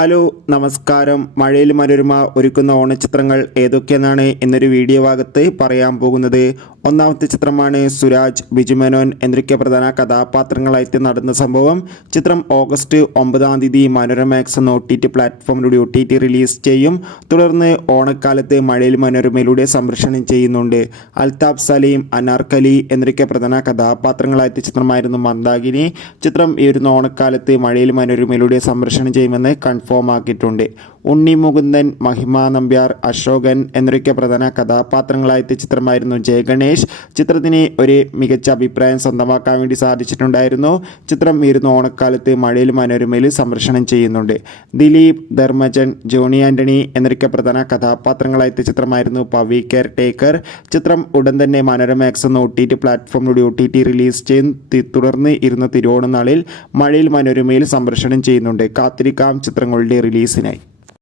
Hello നമസ്കാരം. മഴയിൽ മനോരമ ഒരുക്കുന്ന ഓണച്ചിത്രങ്ങൾ ഏതൊക്കെയെന്നാണ് എന്നൊരു വീഡിയോ ഭാഗത്ത് പറയാൻ പോകുന്നത്. ഒന്നാമത്തെ ചിത്രമാണ് സുരാജ് ബിജുമേനോൻ എന്നൊക്കെ പ്രധാന കഥാപാത്രങ്ങളായിട്ട് നടന്ന സംഭവം. ചിത്രം ഓഗസ്റ്റ് ഒമ്പതാം തീയതി മനോരമാക്സ് എന്ന ഒ ടി ടി പ്ലാറ്റ്ഫോമിലൂടെ ഒ ടി ടി റിലീസ് ചെയ്യും. തുടർന്ന് ഓണക്കാലത്ത് മഴയിൽ മനോരമയിലൂടെ സംരക്ഷണം ചെയ്യുന്നുണ്ട്. അൽതാബ് സലീം അനാർക്കലി എന്നൊക്കെ പ്രധാന കഥാപാത്രങ്ങളായിട്ട് ചിത്രമായിരുന്നു മന്ദാകിനി. ചിത്രം ഈ ഒരു ഓണക്കാലത്ത് മഴയിൽ മനോരമയിലൂടെ സംരക്ഷണം ചെയ്യുമെന്ന് കൺഫേം ആക്കിയിട്ടുണ്ട്. ഉണ്ണി മുകുന്ദൻ മഹിമ നമ്പ്യാർ അശോകൻ എന്നൊക്കെ പ്രധാന കഥാപാത്രങ്ങളായിട്ട് ചിത്രമായിരുന്നു ജയഗണേഷ്. ചിത്രത്തിന് ഒരു മികച്ച അഭിപ്രായം സ്വന്തമാക്കാൻ വേണ്ടി സാധിച്ചിട്ടുണ്ടായിരുന്നു. ചിത്രം ഇരുന്ന് ഓണക്കാലത്ത് മഴയിൽ മനോരമയിൽ സംരക്ഷണം ചെയ്യുന്നുണ്ട്. ദിലീപ് ധർമ്മജൻ ജോണി ആന്റണി എന്നൊക്കെ പ്രധാന കഥാപാത്രങ്ങളായിട്ട് ചിത്രമായിരുന്നു പവി കെയർ ടേക്കർ ചിത്രം ഉടൻ തന്നെ മനോരമ എക്സ് എന്ന ഒ ടി ടി പ്ലാറ്റ്ഫോമിലൂടെ ഒ ടി ടി റിലീസ് ചെയ്യും. തുടർന്ന് ഇരുന്ന തിരുവോണനാളിൽ മഴയിൽ മനോരമയിൽ സംരക്ഷണം ചെയ്യുന്നുണ്ട്. കാത്തിരിക്കാം ചിത്രങ്ങളുടെ റിലീസിനായി.